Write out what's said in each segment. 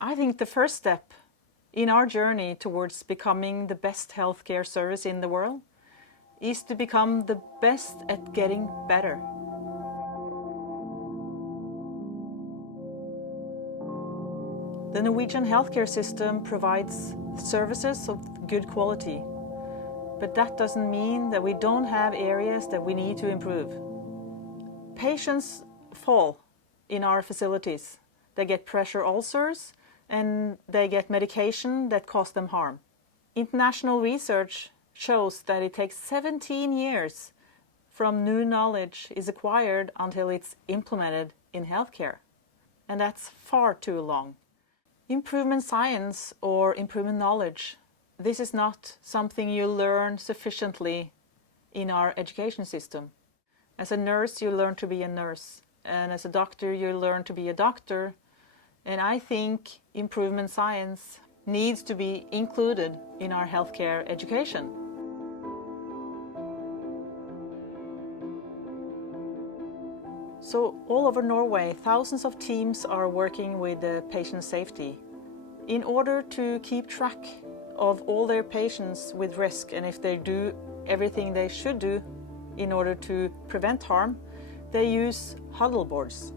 I think the first step in our journey towards becoming the best healthcare service in the world is to become the best at getting better. The Norwegian healthcare system provides services of good quality, but that doesn't mean that we don't have areas that we need to improve. Patients fall in our facilities. They get pressure ulcers and they get medication that cause them harm. International research shows that it takes 17 years from new knowledge is acquired until it's implemented in healthcare. And that's far too long. Improvement science or improvement knowledge, this is not something you learn sufficiently in our education system. As a nurse, you learn to be a nurse. And as a doctor, you learn to be a doctor. And I think improvement science needs to be included in our healthcare education. So all over Norway, thousands of teams are working with patient safety in order to keep track of all their patients with risk, and if they do everything they should do in order to prevent harm, they use Huddleboards.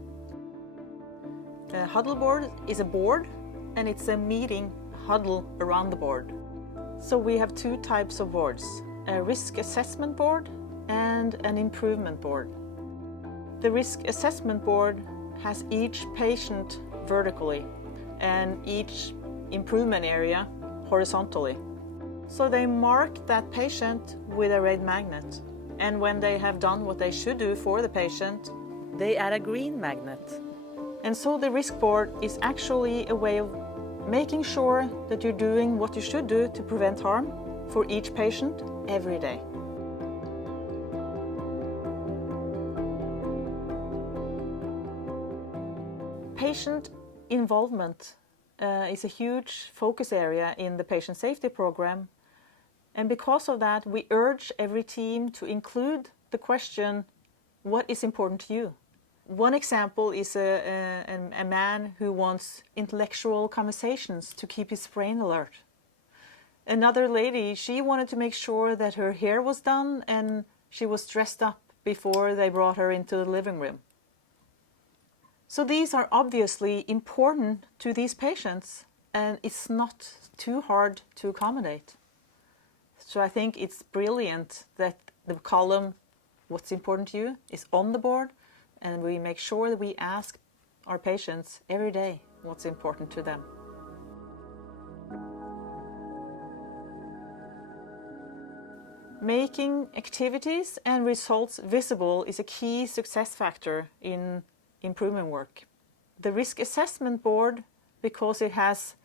A Huddleboard is a board, and it's a meeting huddle around the board. So we have two types of boards, a risk assessment board and an improvement board. The risk assessment board has each patient vertically and each improvement area horizontally. So they mark that patient with a red magnet. And when they have done what they should do for the patient, they add a green magnet. And so the risk board is actually a way of making sure that you're doing what you should do to prevent harm for each patient every day. Patient involvement is a huge focus area in the patient safety program. And because of that, we urge every team to include the question, what is important to you? One example is a man who wants intellectual conversations to keep his brain alert. Another lady, she wanted to make sure that her hair was done and she was dressed up before they brought her into the living room. So these are obviously important to these patients, and it's not too hard to accommodate. So I think it's brilliant that the column, what's important to you, is on the board, and we make sure that we ask our patients every day what's important to them. Making activities and results visible is a key success factor in improvement work. The risk assessment board, because it has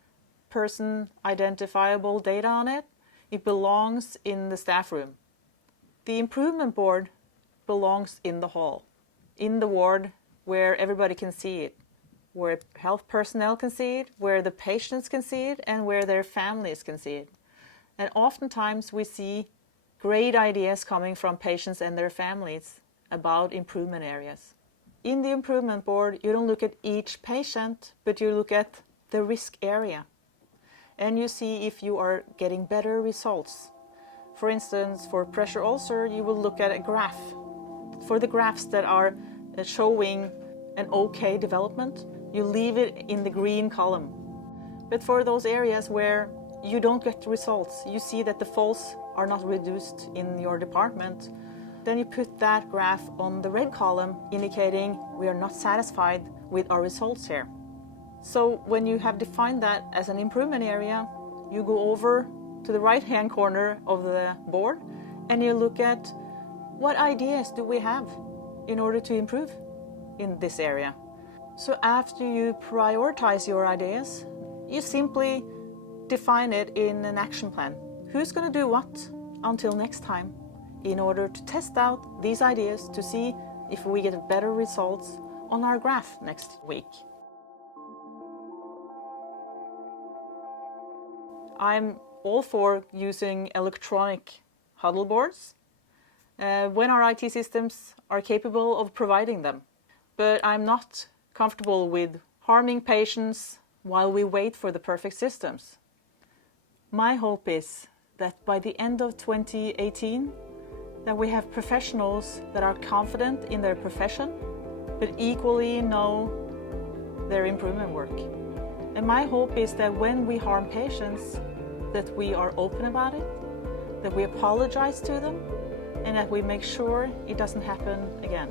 person identifiable data on it, it belongs in the staff room. The improvement board belongs in the hall, in the ward where everybody can see it, where health personnel can see it, where the patients can see it, and where their families can see it. And oftentimes we see great ideas coming from patients and their families about improvement areas. In the improvement board, you don't look at each patient, but you look at the risk area. And you see if you are getting better results. For instance, for pressure ulcer, you will look at a graph. For the graphs that are showing an okay development, you leave it in the green column. But for those areas where you don't get results, you see that the falls are not reduced in your department, then you put that graph on the red column, indicating we are not satisfied with our results here. So when you have defined that as an improvement area, you go over to the right-hand corner of the board and you look at what ideas do we have in order to improve in this area. So after you prioritize your ideas, you simply define it in an action plan. Who's going to do what until next time in order to test out these ideas to see if we get better results on our graph next week. I'm all for using electronic Huddleboards when our IT systems are capable of providing them. But I'm not comfortable with harming patients while we wait for the perfect systems. My hope is that by the end of 2018, that we have professionals that are confident in their profession, but equally know their improvement work. And my hope is that when we harm patients, that we are open about it, that we apologize to them, and that we make sure it doesn't happen again.